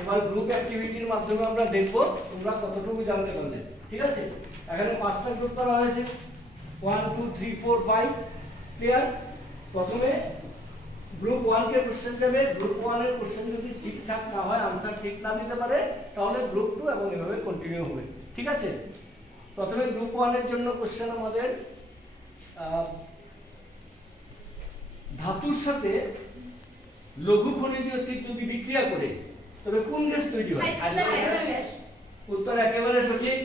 এবার গ্রুপ অ্যাক্টিভিটির মাধ্যমে আমরা দেখব তোমরা কতটুকু জানতে পারলে। ঠিক আছে, এখানে 5টা গ্রুপ করা হয়েছে, 1 2 3 4 5। ক্লিয়ার? প্রথমে গ্রুপ 1 কে কোশ্চেন দেবে। গ্রুপ 1 এর কোশ্চেন যদি ঠিকঠাক না হয়, आंसर ঠিক না দিতে পারে, তাহলে গ্রুপ 2 এবং এভাবে কন্টিনিউ হবে। ঠিক আছে, প্রথমে গ্রুপ 1 এর জন্য কোশ্চেন আমাদের ধাতুর সাথে লঘু খনিজ অ্যাসিড যদি বিক্রিয়া করে তবে কোন গ্যাস তৈরি হয়? উত্তর একেবারে সঠিক।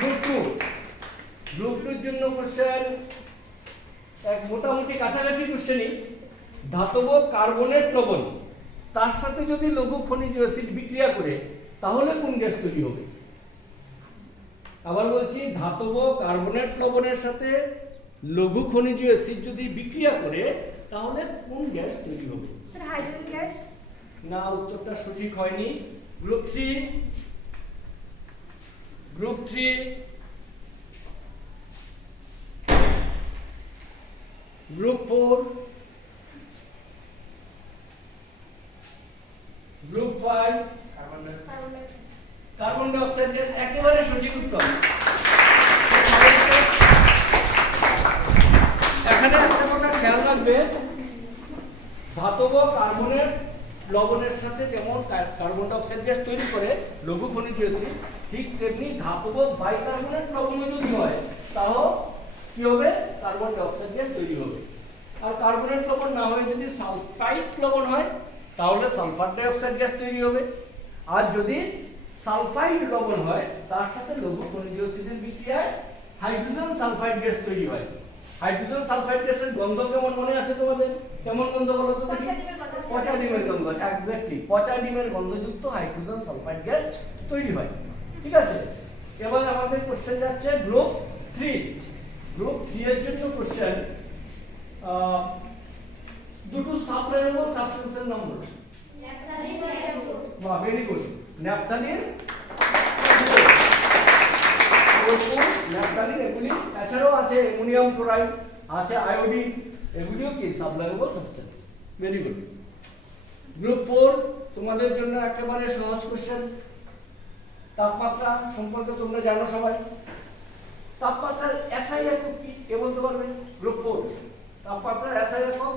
গ্রুপ 2 এর জন্য কোশ্চেন এক মোটামুটি কাছাকাছি কোশ্চেনই, ধাতব কার্বনেট লবণ তার সাথে যদি লঘু খনিজ অ্যাসিড বিক্রিয়া করে তাহলে কোন গ্যাস তৈরি হবে? আবার বলছি, ধাতব কার্বনেট লবণের সাথে লঘু খনিজ অ্যাসিড যদি বিক্রিয়া করে তাহলে কোন গ্যাস তৈরি হবে? Sir hydrogen gas. না, উত্তরটা সঠিক হয়নি। Group 3 group 4 group 5 carbon die oxide gas একেবারে সঠিক উত্তর। এখানে একটা কথা খেয়াল রাখবে, ধাতব কার্বনেট লবণের সাথে যেমন কার্বন ডাই অক্সাইড গ্যাস তৈরি করে লঘু খনিজ অ্যাসিড, ঠিক তেমনি ধাতব বাইকার্বনেট লবণ যদি হয় তাও কি হবে? কার্বন ডাই অক্সাইড গ্যাস তৈরি হবে। আর কার্বনেট লবণ না হয়ে যদি সালফাইড লবণ হয় তাহলে সালফার ডাই অক্সাইড গ্যাস তৈরি হবে। আর যদি সালফাইড লবণ হয় তার সাথে লঘু খনিজ অ্যাসিডের বিক্রিয়ায় হাইড্রোজেন সালফাইড গ্যাস তৈরি হয়। হাইড্রোজেন সালফাইড গ্যাসের গন্ধ কেমন মনে আছে তোমাদের? কেমন গন্ধ বলো তো? পচা ডিমের গন্ধ। এক্স্যাক্টলি, পচা ডিমের গন্ধযুক্ত হাইড্রোজেন সালফাইড গ্যাস তৈরি হয়। ঠিক আছে, এবার আমাদের কোশ্চেন যাচ্ছে গ্রুপ 3। গ্রুপ 3 এর জন্য কোশ্চেন দুটো সাবলেভেল সাবস্টেন্সের নাম বলো। বাহ, ভেরি গুড। ন্যাপথালিন, ন্যাপথালিন, এগুলি এছাড়াও আছে অ্যামোনিয়াম ক্লোরাইড, আছে আয়োডিন, এগুলিও কি সাবলেভেল সাবস্টেন্স। Very good. গ্রুপ 4 তোমাদের জন্য একেবারে সহজ কোশ্চেন। তাপমাত্রা সম্পর্কে তোমরা জানো সবাই। তাপমাত্রার এসআই একক কি কে বলতে পারবে? গ্রুপ 4 তাপমাত্রার এসআই একক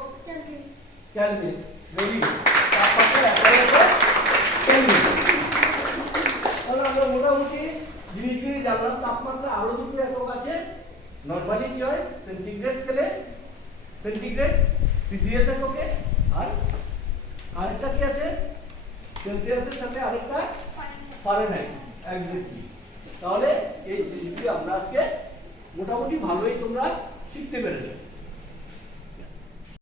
কেলভিন। Very good. তাপমাত্রার এসআই একক কেলভিন। তাহলে আমরা মোটামুটি জিনিসগুলি জানলাম। তাপমাত্রা আরো দুটো একক আছে। নরমালি কি হয়? সেন্টিগ্রেড স্কেলে সেন্টিগ্রেড, সিজিএস এককে, আর আরেকটা কি আছে? সেলসিয়াসের সাথে আরেকটা ফারেনহাইট। এক্স্যাক্টলি। তাহলে এই জিনিসগুলি আমরা আজকে মোটামুটি ভালোই তোমরা শিখতে পেরেছো।